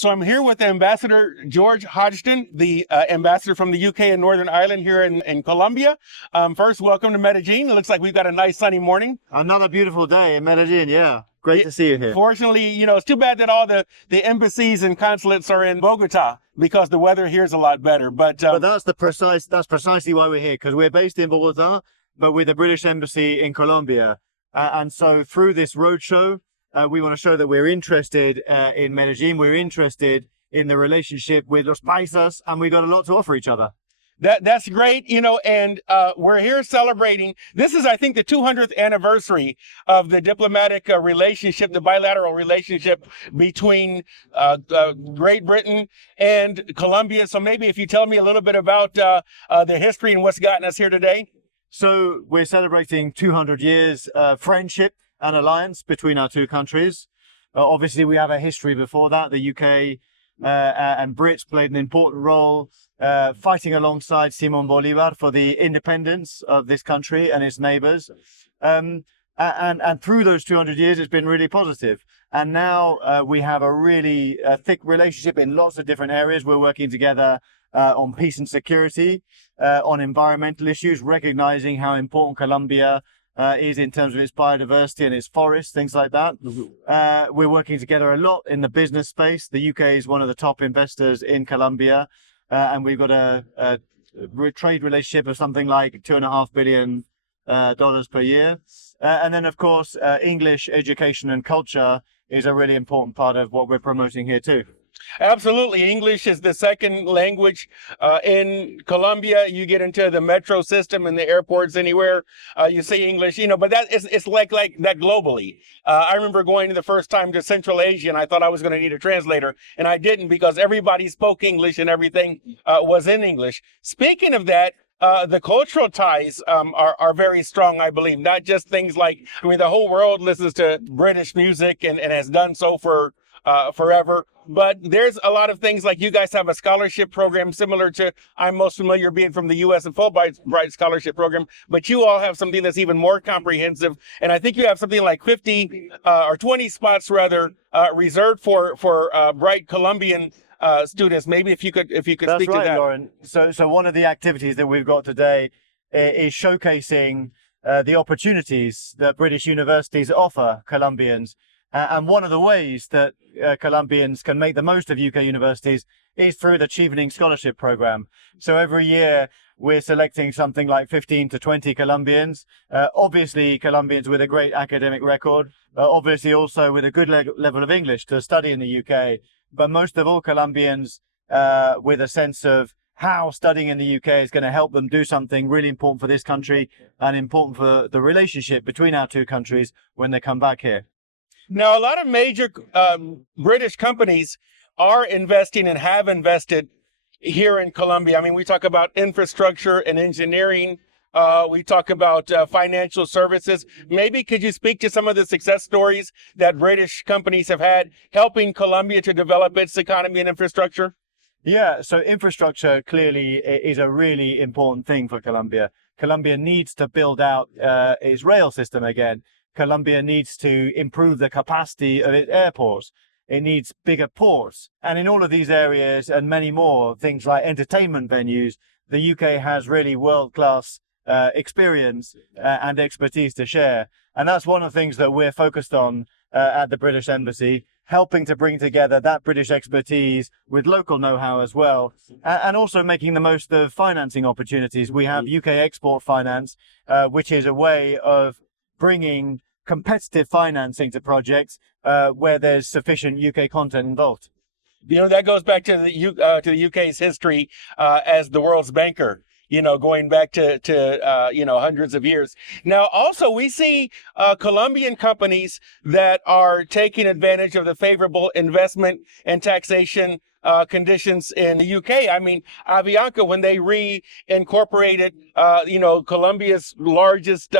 So I'm here with Ambassador George Hodgson, the ambassador from the UK and Northern Ireland here in Colombia. First, welcome to Medellín. It looks like we've got a nice sunny morning. Another beautiful day in Medellín, yeah. Great to see you here. Fortunately, it's too bad that all the embassies and consulates are in Bogotá because the weather here is a lot better. But that's precisely why we're here, because we're based in Bogotá, but with the British Embassy in Colombia. And so through this roadshow, we want to show that we're interested in Medellín. We're interested in the relationship with Los Paisas, and we've got a lot to offer each other. That's great, and we're here celebrating. This is, I think, the 200th anniversary of the diplomatic relationship, the bilateral relationship between Great Britain and Colombia. So maybe if you tell me a little bit about the history and what's gotten us here today. So we're celebrating 200 years friendship and alliance between our two countries. Obviously, we have a history before that. The UK and Brits played an important role fighting alongside Simón Bolívar for the independence of this country and its neighbors. And through those 200 years, it's been really positive. And now we have a really thick relationship in lots of different areas. We're working together on peace and security, on environmental issues, recognizing how important Colombia is in terms of its biodiversity and its forests, things like that. We're working together a lot in the business space. The UK is one of the top investors in Colombia, and we've got a trade relationship of something like $2.5 billion per year. And then, of course, English education and culture is a really important part of what we're promoting here too. Absolutely. English is the second language in Colombia. You get into the metro system and the airports anywhere, you say English, but it's like that globally. I remember going the first time to Central Asia and I thought I was going to need a translator, and I didn't, because everybody spoke English and everything was in English. Speaking of that, the cultural ties are very strong, I believe. Not just things like, the whole world listens to British music and has done so for forever. But there's a lot of things, like you guys have a scholarship program similar to, I'm most familiar being from the U.S. and Fulbright scholarship program, but you all have something that's even more comprehensive. And I think you have something like 50 or 20 spots rather reserved for bright Colombian students. Maybe if you could speak to that. That's right, Loren. So one of the activities that we've got today is showcasing the opportunities that British universities offer Colombians. And one of the ways that Colombians can make the most of UK universities is through the Chevening Scholarship Program. So every year we're selecting something like 15 to 20 Colombians, obviously Colombians with a great academic record, obviously also with a good level of English to study in the UK, but most of all Colombians with a sense of how studying in the UK is going to help them do something really important for this country and important for the relationship between our two countries when they come back here. Now, a lot of major British companies are investing and have invested here in Colombia. We talk about infrastructure and engineering. We talk about financial services. Maybe could you speak to some of the success stories that British companies have had helping Colombia to develop its economy and infrastructure? Yeah, so infrastructure clearly is a really important thing for Colombia. Colombia needs to build out its rail system again. Colombia needs to improve the capacity of its airports. It needs bigger ports. And in all of these areas and many more, things like entertainment venues, the UK has really world-class experience and expertise to share. And that's one of the things that we're focused on at the British Embassy, helping to bring together that British expertise with local know-how as well, and also making the most of financing opportunities. We have UK Export Finance, which is a way of bringing competitive financing to projects where there's sufficient UK content involved. That goes back to the UK's history as the world's banker, going back to hundreds of years. Now, also, we see Colombian companies that are taking advantage of the favorable investment and taxation conditions in the UK. Avianca, when they reincorporated, Colombia's largest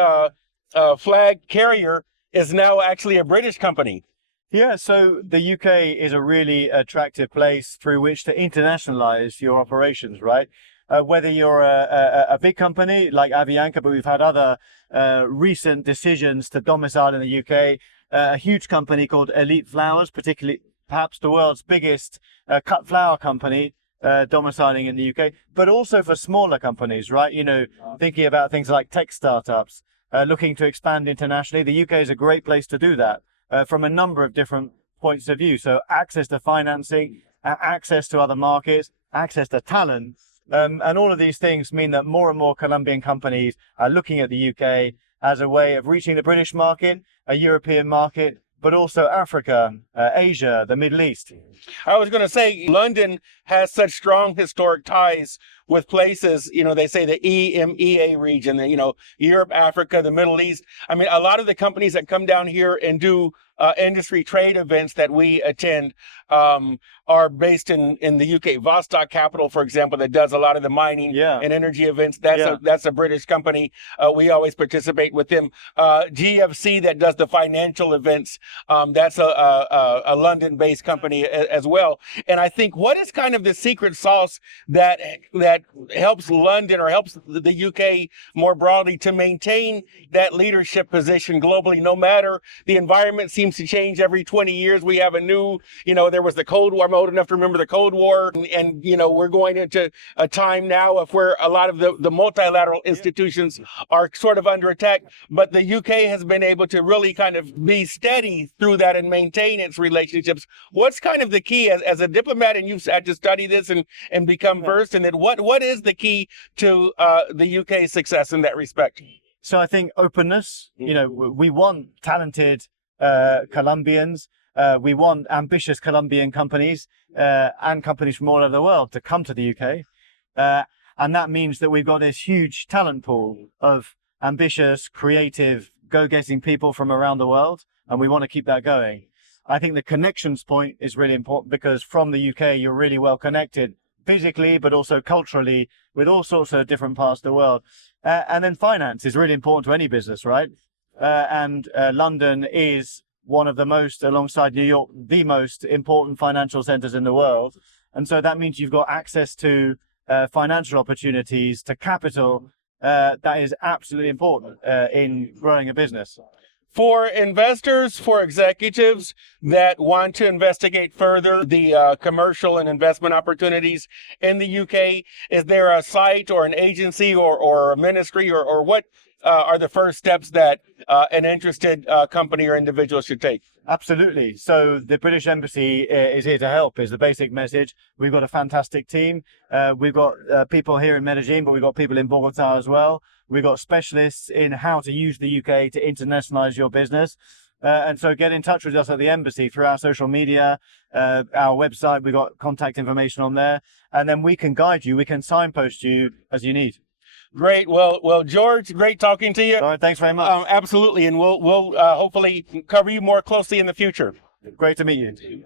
flag carrier, is now actually a British company. Yeah, so the UK is a really attractive place through which to internationalize your operations, right? Whether you're a big company like Avianca, but we've had other recent decisions to domicile in the UK, a huge company called Elite Flowers, particularly perhaps the world's biggest cut flower company domiciling in the UK, but also for smaller companies, right? You know, thinking about things like tech startups, looking to expand internationally. The UK is a great place to do that from a number of different points of view. So access to financing, access to other markets, access to talent, and all of these things mean that more and more Colombian companies are looking at the UK as a way of reaching the British market, a European market, but also Africa, Asia, the Middle East. I was going to say, London has such strong historic ties with places, you know, they say the EMEA region, you know, Europe, Africa, the Middle East. I mean, a lot of the companies that come down here and do industry trade events that we attend are based in the UK. Vostok Capital, for example, that does a lot of the mining and energy events. That's a British company. We always participate with them. GFC, that does the financial events. That's a London-based company as well. And I think what is kind of the secret sauce that helps London or helps the UK more broadly to maintain that leadership position globally, no matter the environment seems to change every 20 years. We have a new, you know, there was the Cold War. I'm old enough to remember the Cold War. And you know, we're going into a time now of where a lot of the multilateral institutions are sort of under attack. But the UK has been able to really kind of be steady through that and maintain its relationships. What's kind of the key as a diplomat, and you've had to study this and become versed in it, what is the key to the UK's success in that respect? So I think openness. You know, we want talented Colombians. We want ambitious Colombian companies and companies from all over the world to come to the UK. And that means that we've got this huge talent pool of ambitious, creative, go-getting people from around the world. And we want to keep that going. I think the connections point is really important because from the UK, you're really well connected physically, but also culturally with all sorts of different parts of the world. And then finance is really important to any business, right? And London is one of the most, alongside New York, the most important financial centers in the world. And so that means you've got access to financial opportunities, to capital. That is absolutely important in growing a business. For investors, for executives that want to investigate further the commercial and investment opportunities in the UK, is there a site or an agency or a ministry or what are the first steps that an interested company or individual should take? Absolutely. So the British Embassy is here to help, is the basic message. We've got a fantastic team. We've got people here in Medellín, but we've got people in Bogotá as well. We've got specialists in how to use the UK to internationalize your business. And so get in touch with us at the embassy through our social media, our website. We've got contact information on there. And then we can guide you. We can signpost you as you need. Great. Well, George, great talking to you. All right, thanks very much. Absolutely. And we'll hopefully cover you more closely in the future. Great to meet you.